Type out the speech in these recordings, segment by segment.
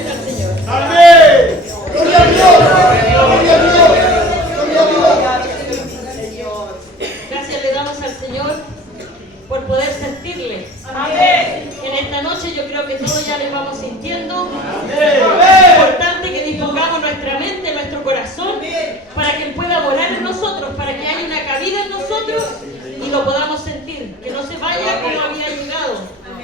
es al Señor. Amén. Gloria a Dios. Gloria a Dios. Gloria a Dios. Gracias le damos al Señor por poder sentirle. Amén. En esta noche yo creo que todos ya le vamos sintiendo. Amén. Es importante que dispongamos nuestra mente, nuestro corazón, para que Él pueda morar en nosotros, para que haya una cabida en nosotros y lo podamos sentir, que no se vaya como había llegado.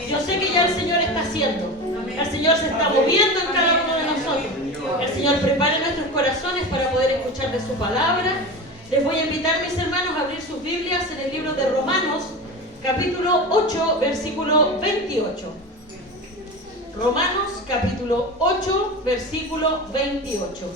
Yo sé que ya el Señor está haciendo, el Señor se está moviendo en cada uno de nosotros. El Señor prepare nuestros corazones para poder escuchar de su palabra. Les voy a invitar, mis hermanos, a abrir sus Biblias en el libro de Romanos, capítulo 8, versículo 28. Romanos, capítulo 8, versículo 28.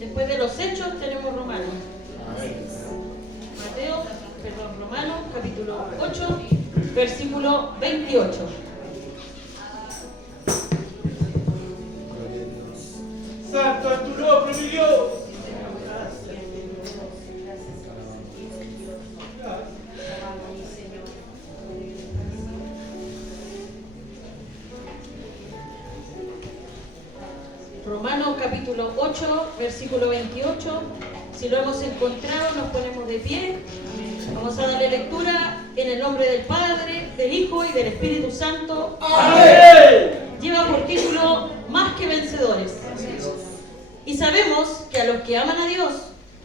Después de los Hechos tenemos Romanos. Romanos, capítulo 8, versículo 28. Santo es tu nombre, mi Dios. Romanos capítulo 8, versículo 28. Si lo hemos encontrado, nos ponemos de pie. Vamos a darle lectura en el nombre del Padre, del Hijo y del Espíritu Santo. Amén. Lleva por título Más que vencedores. Y sabemos que a los que aman a Dios,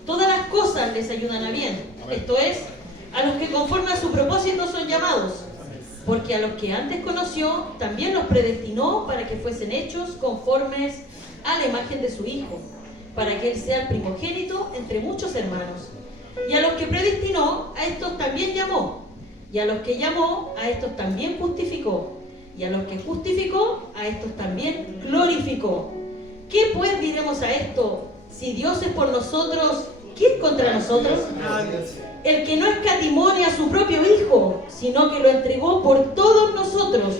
todas las cosas les ayudan a bien. Esto es, a los que conforme a su propósito son llamados. Porque a los que antes conoció, también los predestinó para que fuesen hechos conformes a la imagen de su Hijo, para que Él sea el primogénito entre muchos hermanos. Y a los que predestinó, a estos también llamó. Y a los que llamó, a estos también justificó. Y a los que justificó, a estos también glorificó. ¿Qué pues diremos a esto? Si Dios es por nosotros, ¿quién contra nosotros? El que no escatimó ni a su propio Hijo, sino que lo entregó por todos nosotros,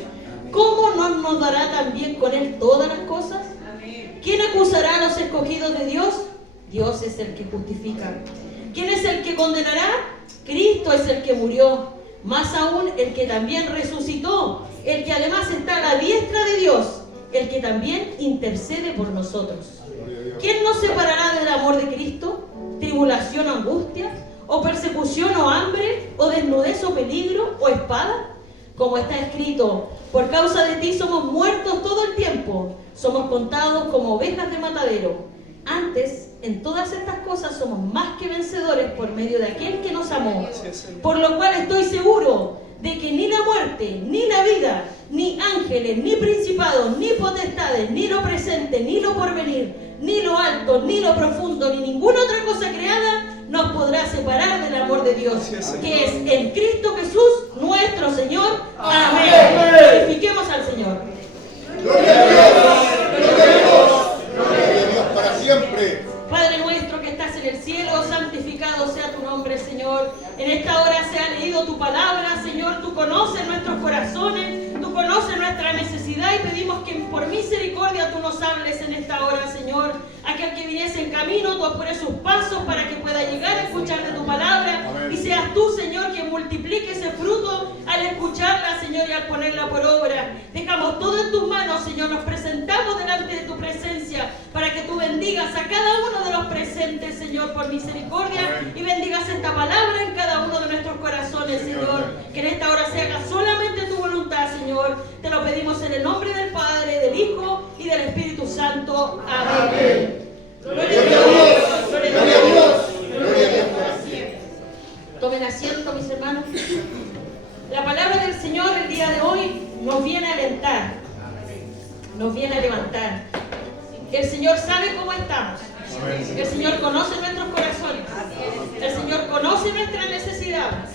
¿cómo no nos dará también con Él todas las cosas? ¿Quién acusará a los escogidos de Dios? Dios es el que justifica. ¿Quién es el que condenará? Cristo es el que murió, más aún el que también resucitó, el que además está a la diestra de Dios, el que también intercede por nosotros. ¿Quién nos separará del amor de Cristo? ¿Tribulación o angustia? ¿O persecución o hambre? ¿O desnudez o peligro? ¿O espada? Como está escrito, por causa de ti somos muertos todo el tiempo, somos contados como ovejas de matadero. Antes, en todas estas cosas somos más que vencedores por medio de aquel que nos amó. Por lo cual estoy seguro de que ni la muerte, ni la vida, ni ángeles, ni principados, ni potestades, ni lo presente, ni lo porvenir, ni lo alto, ni lo profundo, ni ninguna otra cosa creada nos podrá separar del amor de Dios, que es en Cristo Jesús, nuestro Señor. Amén. Glorifiquemos al Señor. Gloria a Dios. Gloria a Dios. Gloria a Dios para siempre. Padre nuestro que estás en el cielo, santificado sea tu nombre, Señor. En esta hora se ha leído tu palabra, Señor. Tú conoces nuestros corazones, tú conoces nuestra necesidad y pedimos que por misericordia tú nos hables en esta hora, Señor. Aquel que viniese en camino, tú apures sus pasos para que pueda llegar a escuchar de tu palabra. Amén. Y seas tú, Señor, quien multiplique ese fruto al escucharla, Señor, y al ponerla por obra. Dejamos todo en tus manos, Señor. Nos presentamos delante de tu presencia para que tú bendigas a cada uno de los presentes, Señor, por misericordia. Amén. Y bendigas esta palabra en cada uno de nuestros corazones, Señor. Que en esta hora se haga solamente tu voluntad, Señor. Te lo pedimos en el nombre del Padre, del Hijo y del Espíritu Santo. Amén. Gloria a Dios. Gloria a Dios. Gloria a Dios para siempre. Tomen asiento, mis hermanos. La palabra del Señor el día de hoy nos viene a alentar, nos viene a levantar. El Señor sabe cómo estamos. El Señor conoce nuestros corazones. El Señor conoce nuestra necesidad.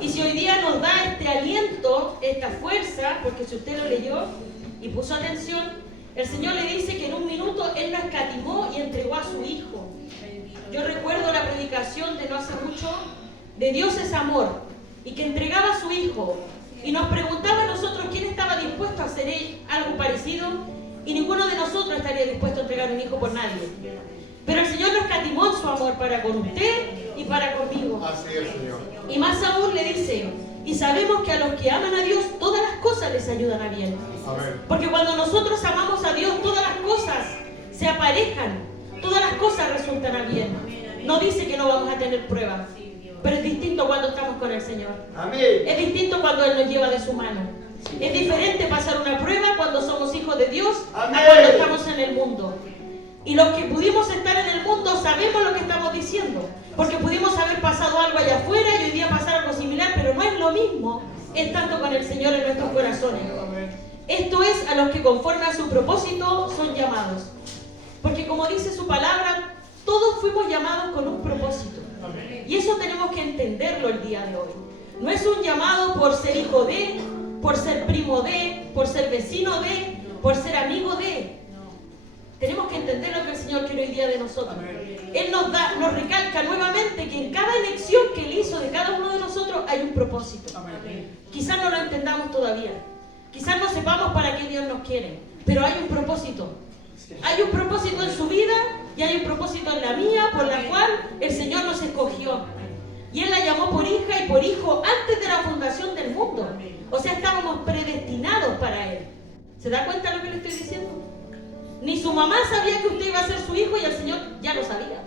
Y si hoy día nos da este aliento, esta fuerza, porque si usted lo leyó y puso atención, el Señor le dice que en un minuto Él no escatimó y entregó a su Hijo. Yo recuerdo la predicación de no hace mucho, de Dios es amor, y que entregaba a su Hijo. Y nos preguntaba a nosotros quién estaba dispuesto a hacer algo parecido. y ninguno de nosotros estaría dispuesto a entregar un hijo por nadie. Pero el Señor no escatimó en su amor para con usted y para conmigo. Así es, Señor. Y más aún le dice, y sabemos que a los que aman a Dios, todas las cosas les ayudan a bien. Amén. Porque cuando nosotros amamos a Dios, todas las cosas se aparejan, todas las cosas resultan a bien. No dice que no vamos a tener pruebas, pero es distinto cuando estamos con el Señor. Amén. Es distinto cuando Él nos lleva de su mano. Es diferente pasar una prueba cuando somos hijos de Dios a cuando estamos en el mundo. Y los que pudimos estar en el mundo sabemos lo que estamos diciendo, porque pudimos haber pasado algo allá afuera y hoy día pasar algo similar, pero no es lo mismo estando con el Señor en nuestros corazones. Esto es a los que conforme a su propósito son llamados. Porque como dice su palabra, todos fuimos llamados con un propósito. Y eso tenemos que entenderlo el día de hoy. No es un llamado por ser hijo de, por ser primo de, por ser vecino de, por ser amigo de. Tenemos que entender lo que el Señor quiere hoy día de nosotros. Él nos recalca nuevamente que en cada elección que Él hizo de cada uno de nosotros hay un propósito. Quizás no lo entendamos todavía. Quizás no sepamos para qué Dios nos quiere. Pero hay un propósito. Hay un propósito en su vida y hay un propósito en la mía por la cual el Señor nos escogió. Y Él la llamó por hija y por hijo antes de la fundación del mundo. O sea, estábamos predestinados para Él. ¿Se da cuenta de lo que le estoy diciendo? Ni su mamá sabía que usted iba a ser su hijo y el Señor ya lo sabía.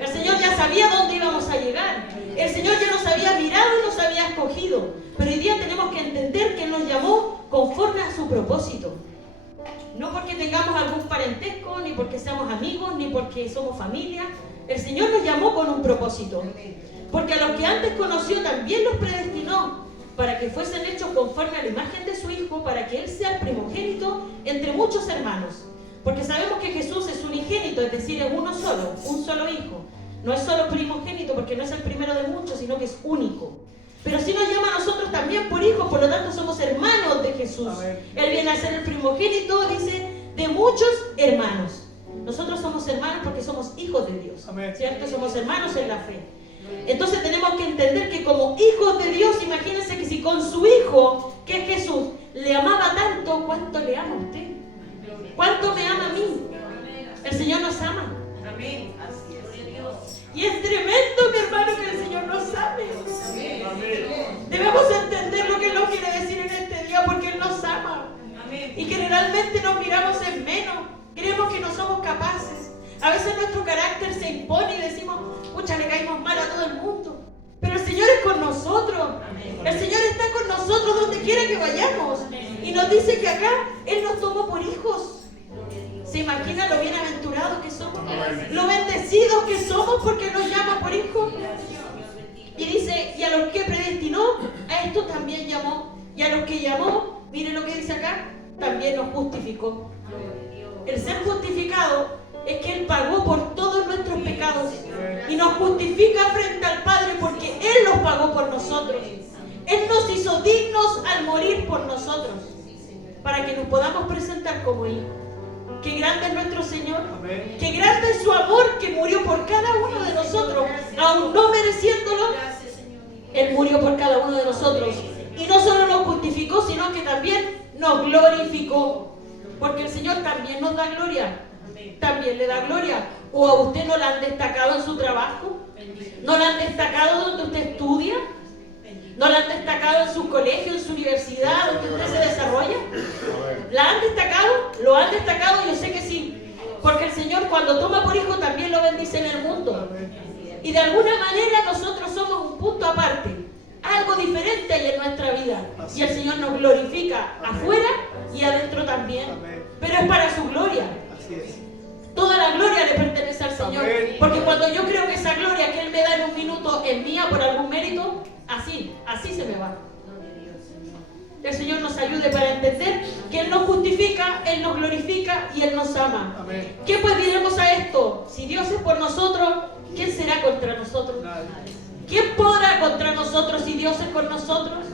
El Señor ya sabía dónde íbamos a llegar. El Señor ya nos había mirado y nos había escogido. Pero hoy día tenemos que entender que Él nos llamó conforme a su propósito. No porque tengamos algún parentesco, ni porque seamos amigos, ni porque somos familia. El Señor nos llamó con un propósito. Porque a los que antes conoció también los predestinó para que fuesen hechos conforme a la imagen de su Hijo, para que Él sea el primogénito entre muchos hermanos. Porque sabemos que Jesús es unigénito, es decir, es uno solo, un solo Hijo. No es solo primogénito porque no es el primero de muchos, sino que es único. Pero sí nos llama a nosotros también por hijos, por lo tanto somos hermanos de Jesús. Él viene a ser el primogénito, dice, de muchos hermanos. Nosotros somos hermanos porque somos hijos de Dios, ¿cierto? Somos hermanos en la fe. Entonces tenemos que entender que como hijos de Dios, imagínense que si con su Hijo, que es Jesús, le amaba tanto, ¿cuánto le ama a usted? ¿Cuánto me ama a mí? El Señor nos ama. Amén. Así es. Y es tremendo, mi hermano, que el Señor nos ame. Debemos entender lo que Él nos quiere decir en este día, porque Él nos ama. Y generalmente nos miramos en menos. Creemos que no somos capaces. A veces nuestro carácter se impone y decimos, pucha, le caímos mal a todo el mundo. Pero el Señor es con nosotros. El Señor está con nosotros donde quiera que vayamos. Y nos dice que acá Él nos tomó por hijos. ¿Se imagina lo bienaventurados que somos? Lo bendecidos que somos porque nos llama por hijos. Y dice, y a los que predestinó, a estos también llamó. Y a los que llamó, miren lo que dice acá, también nos justificó. El ser justificado es que Él pagó por todos nuestros pecados. Y nos justifica frente al Padre porque Él los pagó por nosotros. Él nos hizo dignos al morir por nosotros. Para que nos podamos presentar como hijos. Qué grande es nuestro Señor. Qué grande es su amor que murió por cada uno de nosotros. Aún no mereciéndolo, Él murió por cada uno de nosotros. Y no solo nos justificó, sino que también nos glorificó. Porque el Señor también nos da gloria. También le da gloria. ¿O a usted no la han destacado en su trabajo? ¿No la han destacado donde usted estudia? ¿No la han destacado en su colegio, en su universidad, donde usted se desarrolla? ¿La han destacado? ¿Lo han destacado? Yo sé que sí. Porque el Señor cuando toma por hijo también lo bendice en el mundo. Y de alguna manera nosotros somos un punto aparte. Algo diferente hay en nuestra vida. Y el Señor nos glorifica afuera y adentro también. Pero es para su gloria. Toda la gloria le pertenece al Señor. Porque cuando yo creo que esa gloria que Él me da en un minuto es mía por algún mérito, así se me va. El Señor nos ayude para entender que Él nos justifica, Él nos glorifica y Él nos ama. ¿Qué pues diremos a esto? Si Dios es por nosotros, ¿quién será contra nosotros? ¿Quién podrá contra nosotros si Dios es con nosotros?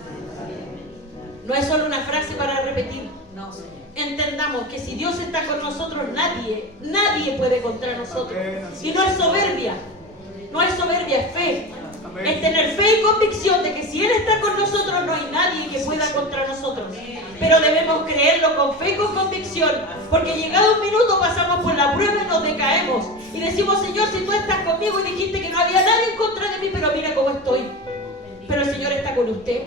No es solo una frase para repetir. No, Señor. Entendamos que si Dios está con nosotros, nadie puede contra nosotros. Y no es soberbia, es fe. Es tener fe y convicción de que si Él está con nosotros no hay nadie que pueda contra nosotros. Pero debemos creerlo con fe y con convicción, porque llegado un minuto pasamos por la prueba y nos decaemos. Y decimos, Señor, si tú estás conmigo y dijiste que no había nadie en contra de mí, pero mira cómo estoy. Pero el Señor está con usted.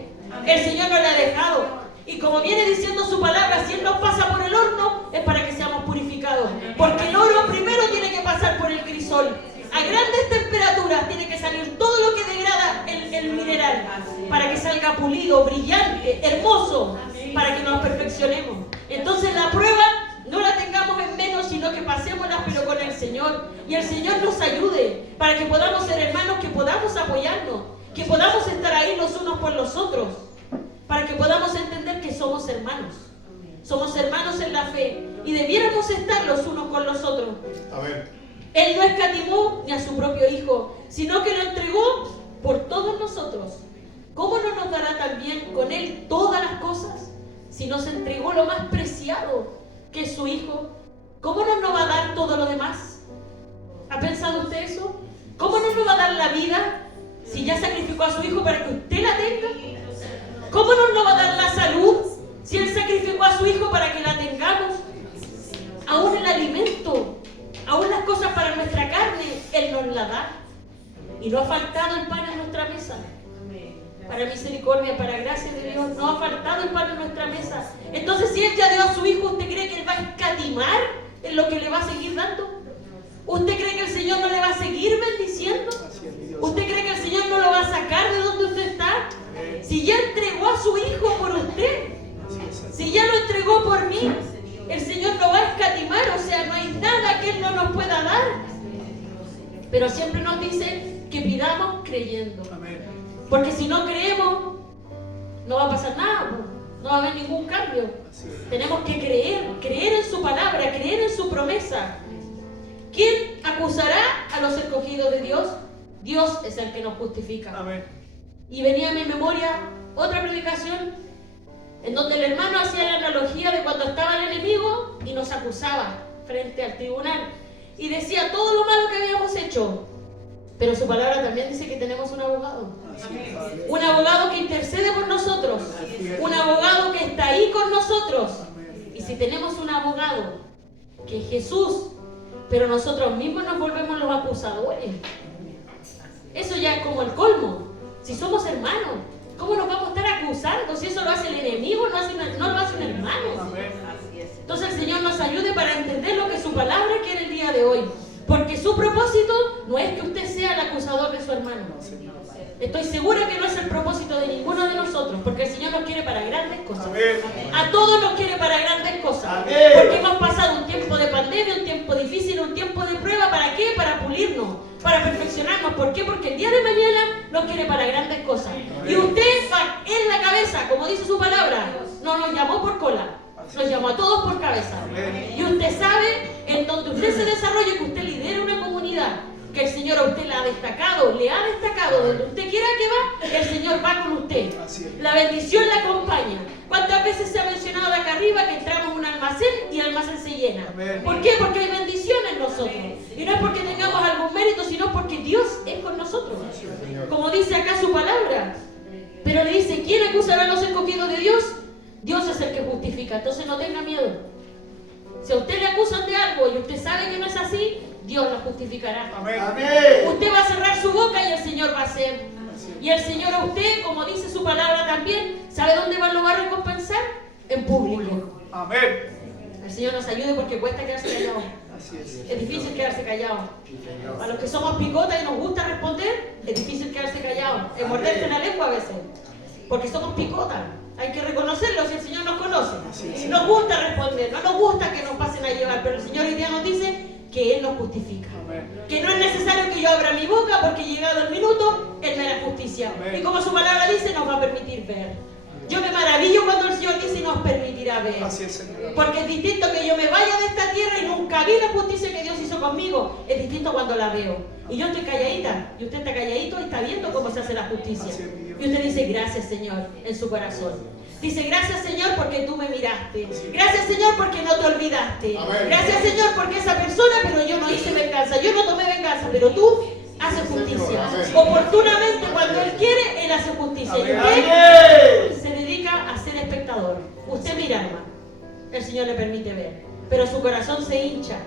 El Señor no le ha dejado. Y como viene diciendo su palabra, si Él nos pasa por el horno, es para que seamos purificados. Porque el oro primero tiene que pasar por el crisol. A grandes temperaturas tiene que salir todo lo que degrada el mineral, para que salga pulido, brillante, hermoso, para que nos perfeccionemos. Entonces la prueba no la tengamos en menos, sino que pasémosla pero con el Señor. Y el Señor nos ayude para que podamos ser hermanos, que podamos apoyarnos, que podamos estar ahí los unos por los otros, para que podamos entender que somos hermanos. Somos hermanos en la fe y debiéramos estar los unos con los otros. Amén. Él no escatimó ni a su propio Hijo, sino que lo entregó por todos nosotros. ¿Cómo no nos dará también con Él todas las cosas? Si nos entregó lo más preciado, que es su Hijo, ¿cómo no nos va a dar todo lo demás? ¿Ha pensado usted eso? ¿Cómo no nos va a dar la vida si ya sacrificó a su Hijo para que usted la tenga? ¿Cómo no nos va a dar la salud si Él sacrificó a su Hijo para que la tengamos? Aún el alimento, aún las cosas para nuestra carne, Él nos la da. Y no ha faltado el pan en nuestra mesa. Para misericordia, para gracia de Dios, no ha faltado el pan en nuestra mesa. Entonces, si Él ya dio a su Hijo, ¿usted cree que Él va a escatimar en lo que le va a seguir dando? ¿Usted cree que el Señor no le va a seguir bendiciendo? ¿Usted cree que el Señor no lo va a sacar de donde usted está? Si ya entregó a su Hijo por usted, si ya lo entregó por mí, el Señor no va a escatimar. O sea, no hay nada que Él no nos pueda dar. Pero siempre nos dice que pidamos creyendo. Porque si no creemos, no va a pasar nada, no va a haber ningún cambio. Tenemos que creer en su palabra, creer en su promesa. ¿Quién acusará a los escogidos de Dios? Dios es el que nos justifica. Amén. Y venía a mi memoria otra predicación en donde el hermano hacía la analogía de cuando estaba el enemigo y nos acusaba frente al tribunal y decía todo lo malo que habíamos hecho. Pero su palabra también dice que tenemos un abogado. Un abogado que intercede por nosotros. Un abogado que está ahí con nosotros. Y si tenemos un abogado que es Jesús, pero nosotros mismos nos volvemos los acusadores, eso ya es como el colmo. Si somos hermanos, ¿cómo nos vamos a estar acusando? Si eso lo hace el enemigo, no lo hace un hermano. Entonces el Señor nos ayude para entender lo que su palabra quiere el día de hoy. Porque su propósito no es que usted sea el acusador de su hermano. Estoy segura que no es el propósito de ninguno de nosotros, porque el Señor nos quiere para grandes cosas. A todos nos quiere para grandes cosas. Porque hemos pasado un tiempo de pandemia, un tiempo difícil, un tiempo de prueba. ¿Para qué? Para pulirnos, para perfeccionarnos. ¿Por qué? Porque el día de mañana nos quiere para grandes cosas. Y usted va en la cabeza, como dice su palabra, no nos llamó por cola. Nos llamó a todos por cabeza. Y usted sabe, en donde usted se desarrolle, que usted lidera una comunidad, que el Señor a usted le ha destacado, donde usted quiera que va, el Señor va con usted. La bendición la acompaña. ¿Cuántas veces se ha mencionado de acá arriba que entramos a un almacén y el almacén se llena? ¿Por qué? Porque hay bendición en nosotros. Y no es porque tengamos algún mérito, sino porque Dios es con nosotros. Como dice acá su palabra. Pero le dice, ¿quién acusará a los escogidos de Dios? Dios es el que justifica, entonces no tenga miedo. Si a usted le acusan de algo y usted sabe que no es así, Dios lo justificará. Amén. Usted va a cerrar su boca y el Señor va a hacer. Y el Señor a usted, como dice su palabra también, ¿sabe dónde lo va a recompensar? En público. Amén. El Señor nos ayude porque cuesta quedarse callado. Es difícil quedarse callado. A los que somos picotas y nos gusta responder, es difícil quedarse callado. Es morderse la lengua a veces. Porque somos picotas. Hay que reconocerlo si el Señor nos conoce. Nos gusta responder, no nos gusta que nos pasen a llevar, pero el Señor hoy día nos dice que Él nos justifica. Que no es necesario que yo abra mi boca porque llegado el minuto, Él me hará justicia. Y como su palabra dice, nos va a permitir ver. Yo me maravillo cuando el Señor dice y nos permitirá ver. Porque es distinto que yo me vaya de esta tierra y nunca vi la justicia que Dios hizo conmigo. Es distinto cuando la veo. Y yo estoy calladita, y usted está calladito y está viendo cómo se hace la justicia. Y usted dice, gracias Señor, en su corazón. Dice, gracias Señor porque tú me miraste. Gracias Señor porque no te olvidaste. Gracias Señor porque esa persona, pero yo no hice venganza. Yo no tomé venganza, pero tú hace justicia. Oportunamente, cuando Él quiere, Él hace justicia. Y usted Amén. se dedica a ser espectador. Usted mira nomás. El Señor le permite ver. Pero su corazón se hincha.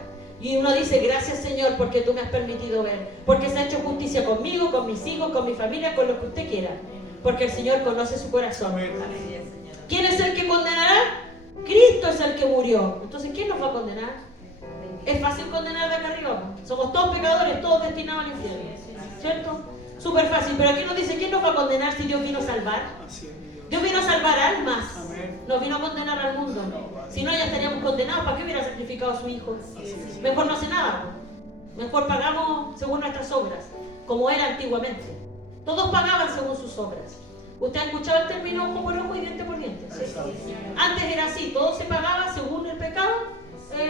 Y uno dice, gracias Señor, porque tú me has permitido ver. Porque se ha hecho justicia conmigo, con mis hijos, con mi familia, con lo que usted quiera. Porque el Señor conoce su corazón. ¿Quién es el que condenará? Cristo es el que murió. Entonces, ¿quién nos va a condenar? Es fácil condenar de acá arriba. Somos todos pecadores, todos destinados al infierno. ¿Cierto? Súper fácil. Pero aquí nos dice, ¿quién nos va a condenar si Dios vino a salvar? Dios vino a salvar almas. No vino a condenar al mundo. Si no, ya estaríamos condenados. ¿Para qué hubiera sacrificado a su hijo? Mejor no hace nada. Mejor pagamos según nuestras obras, como era antiguamente. Todos pagaban según sus obras. ¿Usted ha escuchado el término ojo por ojo y diente por diente? ¿Sí? Antes era así, todo se pagaba según el pecado,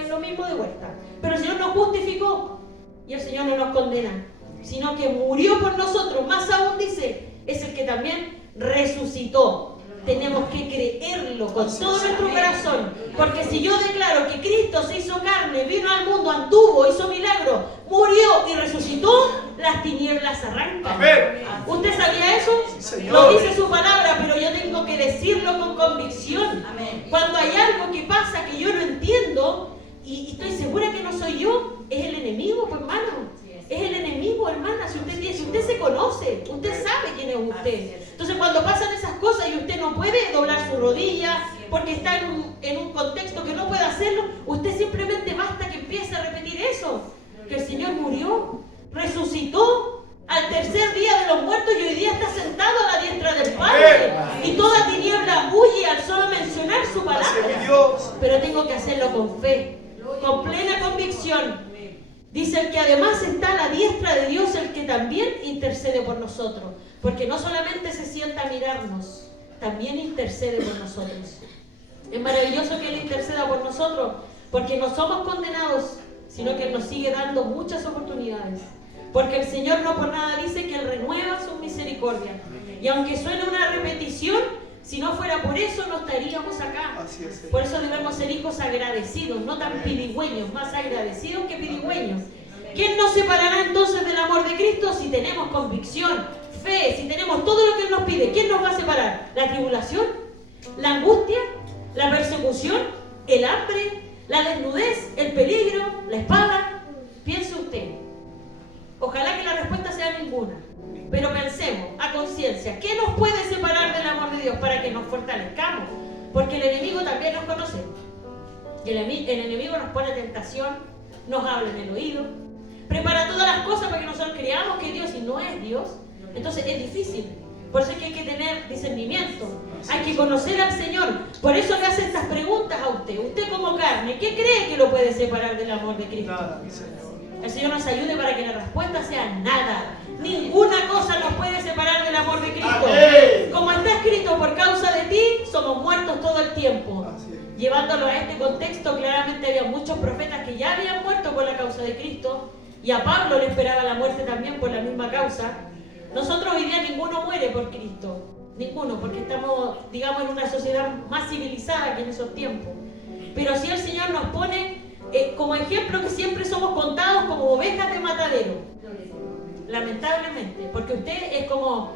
lo mismo de vuelta. Pero el Señor nos justificó y el Señor no nos condena, sino que murió por nosotros. Más aún dice, es el que también resucitó. Tenemos que creerlo con todo nuestro corazón, porque si yo declaro que Cristo se hizo carne, vino al mundo, anduvo, hizo milagros, murió y resucitó, las tinieblas arrancan. Amén. ¿Usted sabía eso? Sí, Lo Señor. dice su palabra, pero yo tengo que decirlo con convicción. Cuando hay algo que pasa que yo no entiendo y estoy segura que no soy yo, es el enemigo, pues hermano. Es el enemigo, hermana. Si usted se conoce, usted sabe quién es usted. Entonces, cuando pasan esas cosas y usted no puede doblar su rodilla porque está en un contexto que no puede hacerlo, usted simplemente basta que empiece a repetir eso. Que el Señor murió, resucitó al tercer día de los muertos y hoy día está sentado a la diestra del Padre. Y toda tiniebla huye al solo mencionar su Así es mi palabra. Dios. Pero tengo que hacerlo con fe, con plena convicción. Dice el que además está a la diestra de Dios, el que también intercede por nosotros. Porque no solamente se sienta a mirarnos, también intercede por nosotros. Es maravilloso que Él interceda por nosotros, porque no somos condenados, sino que Él nos sigue dando muchas oportunidades. Porque el Señor no por nada dice que Él renueva su misericordia. Y aunque suene una repetición, si no fuera por eso no estaríamos acá. Así es. Por eso debemos ser hijos agradecidos, no tan pidigüeños, más agradecidos que pidigüeños. ¿Quién nos separará entonces del amor de Cristo si tenemos convicción, fe, si tenemos todo lo que Él nos pide? ¿Quién nos va a separar? ¿La tribulación? ¿La angustia? ¿La persecución? ¿El hambre? ¿La desnudez? ¿El peligro? ¿La espada? Piense usted. Ojalá que la respuesta sea ninguna. Pero pensemos a conciencia, ¿qué nos puede separar del amor de Dios para que nos fortalezcamos? Porque el enemigo también nos conoce. El enemigo nos pone tentación, nos habla en el oído, prepara todas las cosas para que nosotros creamos que Dios y no es Dios. Entonces es difícil. Por eso es que hay que tener discernimiento. Hay que conocer al Señor. Por eso le hace estas preguntas a usted. Usted como carne, ¿qué cree que lo puede separar del amor de Cristo? Nada, mi Señor. El Señor nos ayude para que la respuesta sea nada. Ninguna cosa nos puede separar del amor de Cristo. Amén. Como está escrito, por causa de ti somos muertos todo el tiempo. Así es. Llevándolo a este contexto, claramente había muchos profetas que ya habían muerto por la causa de Cristo. Y a Pablo le esperaba la muerte también por la misma causa. Nosotros hoy día ninguno muere por Cristo. Ninguno, porque estamos, digamos, en una sociedad más civilizada que en esos tiempos. Pero sí el Señor nos pone como ejemplo que siempre somos contados como ovejas de matadero. Lamentablemente, porque usted es como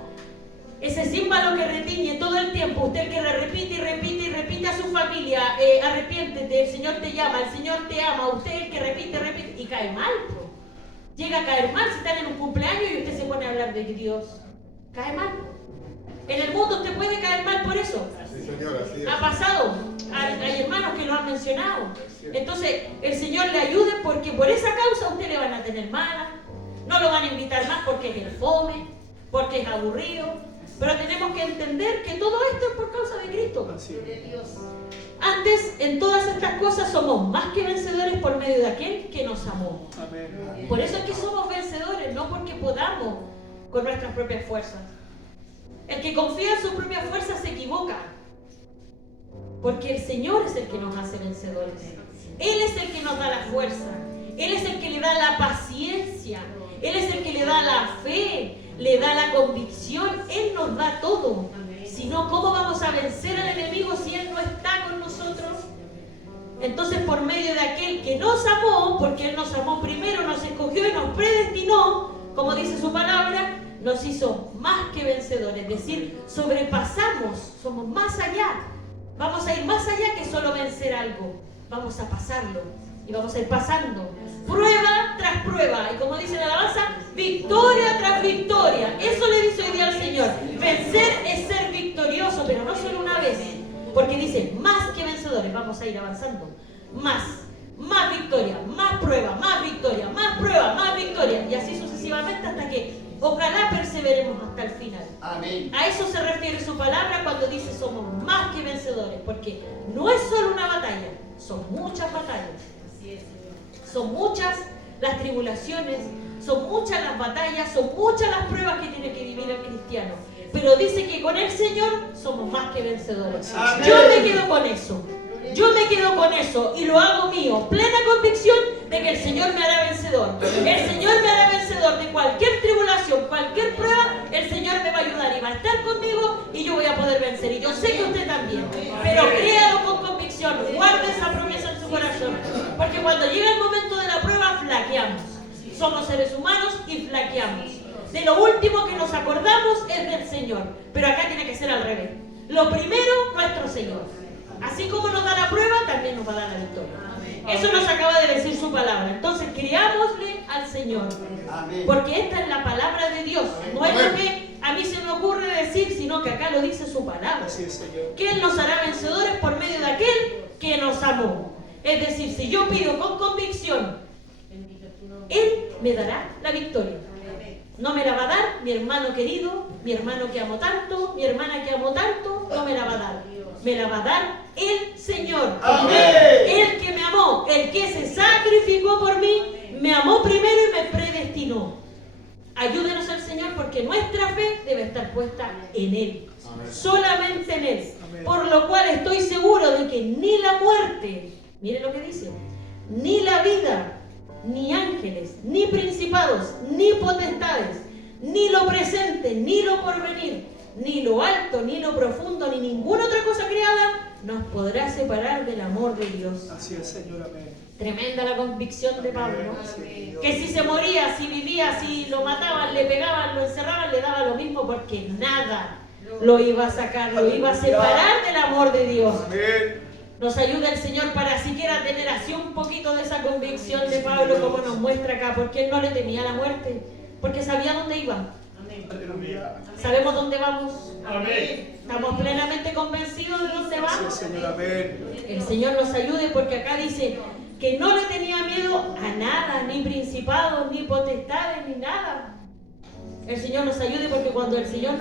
ese címbalo que retiñe todo el tiempo, usted que le repite y repite y repite a su familia, arrepiéntete, el Señor te llama, el Señor te ama, usted es el que repite, repite, y cae mal, po. Llega a caer mal si están en un cumpleaños y usted se pone a hablar de Dios. Cae mal. En el mundo usted puede caer mal por eso. Sí, señor, así es. Ha pasado, hay hermanos que lo han mencionado. Entonces, el Señor le ayude porque por esa causa a usted le van a tener mala, no lo van a invitar más porque es el fome, porque es aburrido. Pero tenemos que entender que todo esto es por causa de Cristo. Así es. Antes, en todas estas cosas somos más que vencedores por medio de aquel que nos amó. Amén. Por eso es que somos vencedores, no porque podamos con nuestras propias fuerzas. El que confía en sus propias fuerzas se equivoca. Porque el Señor es el que nos hace vencedores. Él es el que nos da la fuerza. Él es el que le da la paciencia. Él es el que le da la fe, le da la convicción. Él nos da todo. Si no, ¿cómo vamos a vencer al enemigo si Él no está con nosotros? Entonces, por medio de aquel que nos amó, porque Él nos amó primero, nos escogió y nos predestinó como dice su palabra, nos hizo más que vencedores. Es decir, sobrepasamos, somos más allá. Vamos a ir más allá que solo vencer algo. Vamos a pasarlo y vamos a ir pasando. Prueba tras prueba. Y como dice la alabanza, victoria tras victoria. Eso le dice hoy día al Señor. Vencer es ser victorioso, pero no solo una vez. Porque dice, más que vencedores. Vamos a ir avanzando. Más victoria, más prueba, más victoria, más prueba, más victoria. Y así sucesivamente hasta que ojalá perseveremos hasta el final. Amén. A eso se refiere su palabra cuando dice somos más que vencedores. Porque no es solo una batalla, son muchas batallas. Son muchas las tribulaciones, son muchas las batallas, son muchas las pruebas que tiene que vivir el cristiano. Pero dice que con el Señor somos más que vencedores. Amén. Yo me quedo con eso. Yo me quedo con eso y lo hago mío. Plena convicción de que el Señor me hará vencedor. El Señor me hará vencedor de cualquier tribulación, cualquier prueba. El Señor me va a ayudar y va a estar conmigo y yo voy a poder vencer. Y yo sé que usted también. Pero créalo con convicción. Guarde esa promesa en su corazón. Porque cuando llega el momento de la prueba, flaqueamos. Somos seres humanos y flaqueamos. De lo último que nos acordamos es del Señor. Pero acá tiene que ser al revés. Lo primero, nuestro Señor. Así como nos da la prueba, también nos va a dar la victoria. Eso nos acaba de decir su palabra. Entonces, creámosle al Señor. Porque esta es la palabra de Dios. No es lo que a mí se me ocurre decir, sino que acá lo dice su palabra. Que Él nos hará vencedores por medio de aquel que nos amó. Es decir, si yo pido con convicción, Él me dará la victoria. No me la va a dar mi hermano querido, mi hermano que amo tanto, mi hermana que amo tanto, no me la va a dar. Me la va a dar el Señor. Amén. El que me amó, el que se sacrificó por mí, me amó primero y me predestinó. Ayúdenos al Señor porque nuestra fe debe estar puesta en Él. Amén. Solamente en Él. Amén. Por lo cual estoy seguro de que ni la muerte, mire lo que dice, ni la vida, ni ángeles, ni principados, ni potestades, ni lo presente, ni lo porvenir, ni lo alto, ni lo profundo, ni ninguna otra cosa creada nos podrá separar del amor de Dios. Así es, Señor, amén. Tremenda la convicción de Pablo, ¿no? Que si se moría, si vivía, si lo mataban, le pegaban, lo encerraban, le daba lo mismo porque nada lo iba a sacar, lo iba a separar del amor de Dios. Nos ayuda el Señor para siquiera tener así un poquito de esa convicción de Pablo como nos muestra acá, porque él no le temía la muerte, porque sabía dónde iba. ¿Sabemos dónde vamos? Amén. ¿Estamos plenamente convencidos de dónde vamos? Sí, Señor, amén. El Señor nos ayude porque acá dice que no le tenía miedo a nada, ni principados, ni potestades, ni nada. El Señor nos ayude porque cuando el Señor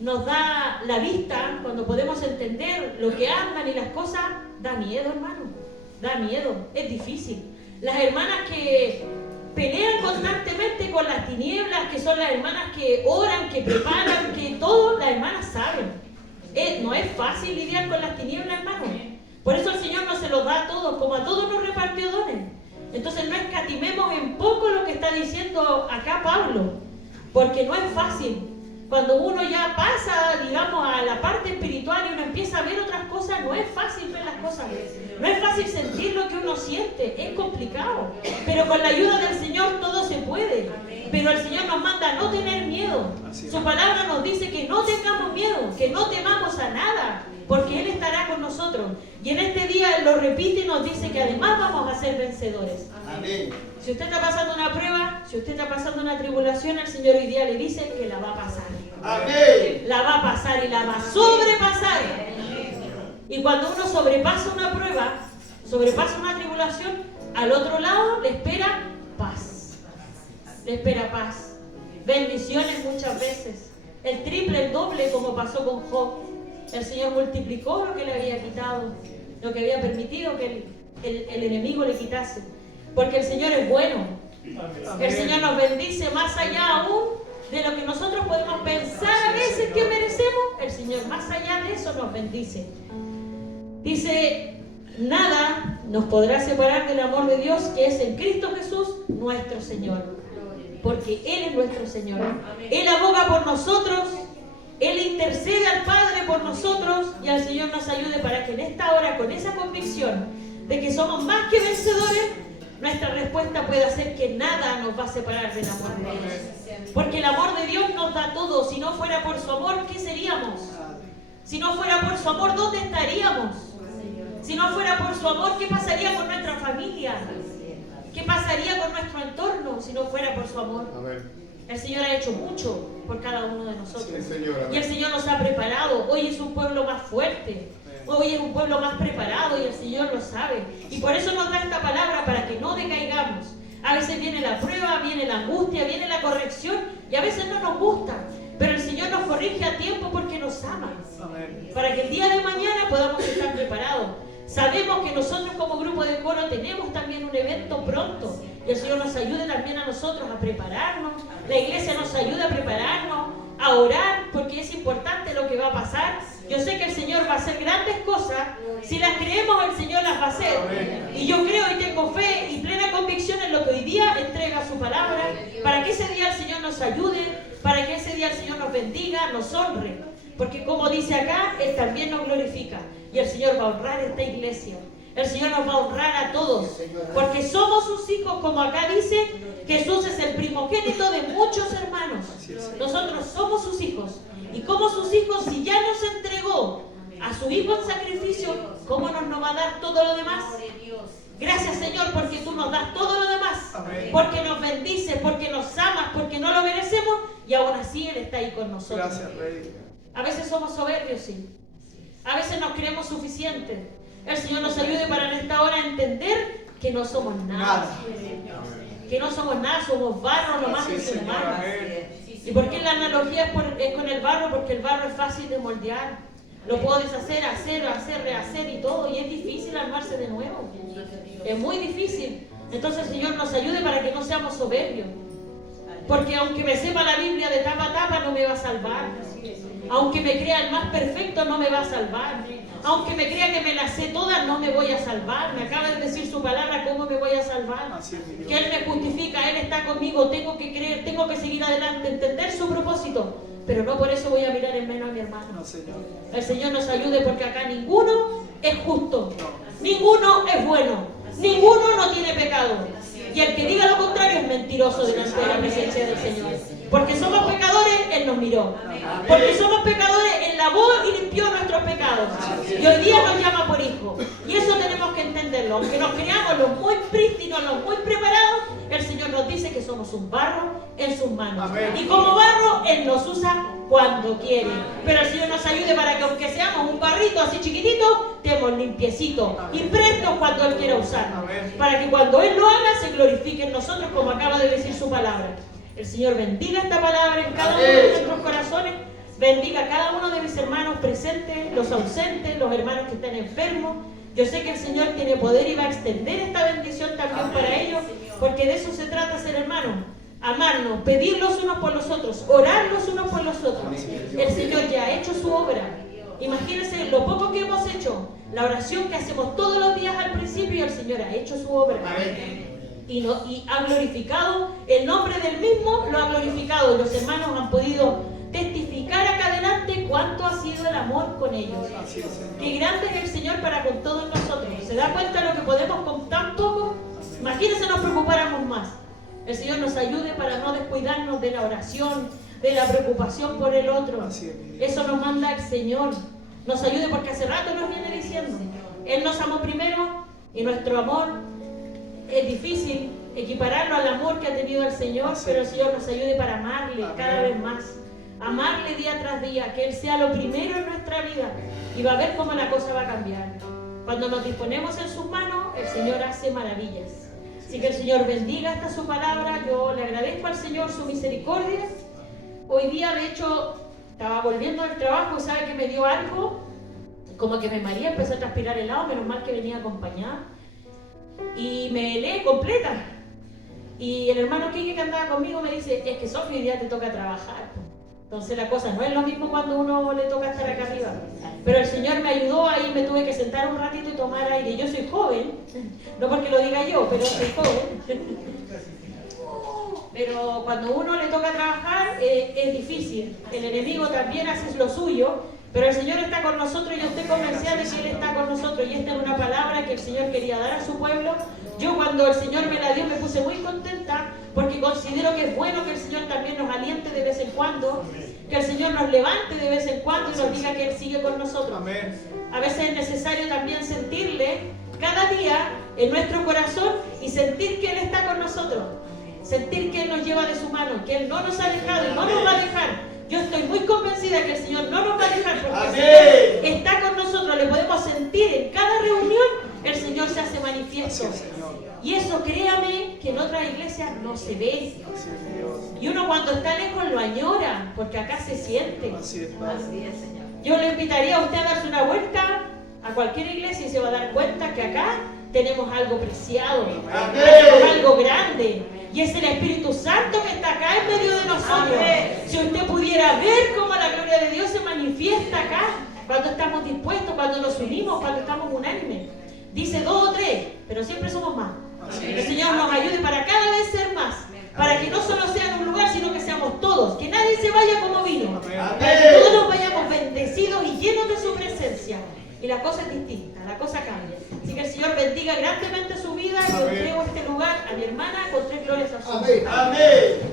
nos da la vista, cuando podemos entender lo que andan y las cosas, da miedo, hermano. Da miedo, es difícil. Las hermanas que pelean constantemente con las tinieblas, que son las hermanas que oran, que preparan, que todo, las hermanas saben. No es fácil lidiar con las tinieblas, hermano. Por eso el Señor no se los da a todos, como a todos nos repartió dones. Entonces no escatimemos en poco lo que está diciendo acá Pablo, porque no es fácil. Cuando uno ya pasa, digamos, a la parte espiritual y uno empieza a ver otras cosas, no es fácil ver las cosas. No es fácil sentir lo que uno siente, es complicado. Pero con la ayuda del Señor todo se puede. Pero el Señor nos manda a no tener miedo. Su palabra nos dice que no tengamos miedo, que no temamos a nada, porque Él estará con nosotros. Y en este día Él lo repite y nos dice que además vamos a ser vencedores. Amén. Si usted está pasando una prueba, si usted está pasando una tribulación, el Señor hoy día le dice que la va a pasar. Amén. La va a pasar y la va a sobrepasar. Y cuando uno sobrepasa una prueba, sobrepasa una tribulación, al otro lado le espera paz. Le espera paz. Bendiciones muchas veces. El triple, el doble, como pasó con Job. El Señor multiplicó lo que le había quitado, lo que había permitido que el enemigo le quitase. Porque el Señor es bueno. El Señor nos bendice más allá aún de lo que nosotros podemos pensar a veces que merecemos. El Señor más allá de eso nos bendice. Dice, nada nos podrá separar del amor de Dios que es en Cristo Jesús nuestro Señor. Porque Él es nuestro Señor. Él aboga por nosotros. Él intercede al Padre por nosotros y al Señor nos ayude para que en esta hora, con esa convicción de que somos más que vencedores, nuestra respuesta puede hacer que nada nos va a separar del amor de Dios. Porque el amor de Dios nos da todo. Si no fuera por su amor, ¿qué seríamos? Si no fuera por su amor, ¿dónde estaríamos? Si no fuera por su amor, ¿qué pasaría con nuestra familia? ¿Qué pasaría con nuestro entorno si no fuera por su amor? El Señor ha hecho mucho por cada uno de nosotros. Y el Señor nos ha preparado. Hoy es un pueblo más fuerte. Hoy es un pueblo más preparado y el Señor lo sabe. Y por eso nos da esta palabra para que no decaigamos. A veces viene la prueba, viene la angustia, viene la corrección y a veces no nos gusta. Pero el Señor nos corrige a tiempo porque nos ama. Para que el día de mañana podamos estar preparados. Sabemos que nosotros como grupo de coro tenemos también un evento pronto. Y el Señor nos ayude también a nosotros a prepararnos. La iglesia nos ayuda a prepararnos, a orar, porque es importante lo que va a pasar. Yo sé que el Señor va a hacer grandes cosas. Si las creemos, el Señor las va a hacer. Y yo creo y tengo fe y plena convicción en lo que hoy día entrega su palabra, para que ese día el Señor nos ayude, para que ese día el Señor nos bendiga, nos honre. Porque como dice acá, Él también nos glorifica. Y el Señor va a honrar esta iglesia. El Señor nos va a honrar a todos. Porque somos sus hijos, como acá dice, Jesús es el primogénito de muchos hermanos. Nosotros somos sus hijos. Y como sus hijos, si ya nos entregó a su Hijo en sacrificio, ¿cómo no va a dar todo lo demás? Gracias, Señor, porque tú nos das todo lo demás. Porque nos bendices, porque nos amas, porque no lo merecemos. Y aún así Él está ahí con nosotros. Gracias, Rey. A veces somos soberbios, sí. A veces nos creemos suficientes. El Señor nos ayude para en esta hora a entender que no somos nada. Que no somos nada, somos barro nomás en sus manos. ¿Y por qué la analogía es con el barro? Porque el barro es fácil de moldear. Lo puedo deshacer, hacer, rehacer y todo. Y es difícil armarse de nuevo. Es muy difícil. Entonces el Señor nos ayude para que no seamos soberbios. Porque aunque me sepa la Biblia de tapa a tapa, no me va a salvar. Aunque me crea el más perfecto, no me va a salvar. Aunque me crea que me la sé toda, no me voy a salvar. Me acaba de decir su palabra, ¿cómo me voy a salvar? Que Él me justifica, Él está conmigo, tengo que creer, tengo que seguir adelante, entender su propósito. Pero no por eso voy a mirar en menos a mi hermano. El Señor nos ayude porque acá ninguno es justo. Ninguno es bueno. Ninguno no tiene pecado. Y el que diga lo contrario es mentiroso delante de la presencia del Señor. Porque somos pecadores, Él nos miró. Porque somos pecadores, Él lavó y limpió nuestros pecados. Y hoy día nos llama por hijos. Y eso tenemos que entenderlo. Aunque nos creamos los muy prístinos, los muy preparados, el Señor nos dice que somos un barro en sus manos. Y como barro, Él nos usa cuando quiere. Pero el Señor nos ayude para que aunque seamos un barrito así chiquitito, estemos limpiecitos y prestos cuando Él quiera usarnos. Para que cuando Él lo haga, se glorifique en nosotros como acaba de decir su palabra. El Señor bendiga esta palabra en cada uno de nuestros corazones. Bendiga a cada uno de mis hermanos presentes, los ausentes, los hermanos que están enfermos. Yo sé que el Señor tiene poder y va a extender esta bendición también para ellos, porque de eso se trata ser hermanos. Amarnos, pedir los unos por los otros, orar los unos por los otros. El Señor ya ha hecho su obra. Imagínense lo poco que hemos hecho, la oración que hacemos todos los días al principio, y el Señor ha hecho su obra. Y ha glorificado el nombre del mismo, lo ha glorificado. Y los hermanos han podido testificar acá adelante cuánto ha sido el amor con ellos. Qué grande es el Señor para con todos nosotros. ¿Se da cuenta de lo que podemos con tan poco? Imagínense nos preocupáramos más. El Señor nos ayude para no descuidarnos de la oración, de la preocupación por el otro. Eso nos manda el Señor. Nos ayude porque hace rato nos viene diciendo. Él nos amó primero y nuestro amor es difícil equipararlo al amor que ha tenido el Señor, pero el Señor nos ayude para amarle cada vez más. Amarle día tras día, que Él sea lo primero en nuestra vida y va a ver cómo la cosa va a cambiar. Cuando nos disponemos en sus manos, el Señor hace maravillas. Así que el Señor bendiga esta su palabra. Yo le agradezco al Señor su misericordia. Hoy día, de hecho, estaba volviendo del trabajo, ¿sabe que me dio algo? Como que me mareé, empecé a transpirar helado, menos mal que venía acompañada. Y me helé completa. Y el hermano Quique que andaba conmigo me dice, es que Sofía, hoy día te toca trabajar. Entonces la cosa no es lo mismo cuando uno le toca estar acá arriba. Pero el Señor me ayudó, ahí me tuve que sentar un ratito y tomar aire. Yo soy joven, no porque lo diga yo, pero soy joven. Pero cuando uno le toca trabajar es difícil. El enemigo también hace lo suyo, pero el Señor está con nosotros y yo estoy convencida de que Él está con nosotros. Y esta es una palabra que el Señor quería dar a su pueblo Yo cuando el Señor me la dio me puse muy contenta porque considero que es bueno que el Señor también nos aliente de vez en cuando, que el Señor nos levante de vez en cuando y nos diga que Él sigue con nosotros. A veces es necesario también sentirle cada día en nuestro corazón y sentir que Él está con nosotros, sentir que Él nos lleva de su mano, que Él no nos ha dejado y no nos va a dejar. Yo estoy muy convencida que el Señor no nos va a dejar porque el Señor está con nosotros, le podemos sentir en cada reunión, el Señor se hace manifiesto. Y eso, créame, que en otras iglesias no se ve. Y uno cuando está lejos lo añora, porque acá se siente. Así es, Señor. Yo le invitaría a usted a darse una vuelta a cualquier iglesia y se va a dar cuenta que acá tenemos algo preciado, tenemos algo grande. Y es el Espíritu Santo que está acá en medio de nosotros. Si usted pudiera ver cómo la gloria de Dios se manifiesta acá, cuando estamos dispuestos, cuando nos unimos, cuando estamos unánimes. Dice 2 o 3, pero siempre somos más. El Señor nos ayude para cada vez ser más. Para que no solo sea en un lugar, sino que seamos todos. Que nadie se vaya como vino. Para que todos nos vayamos bendecidos y llenos de su presencia. Y la cosa es distinta, la cosa cambia. Así que el Señor bendiga grandemente su vida. Yo entrego este lugar a mi hermana con 3 glorias a su. Amén.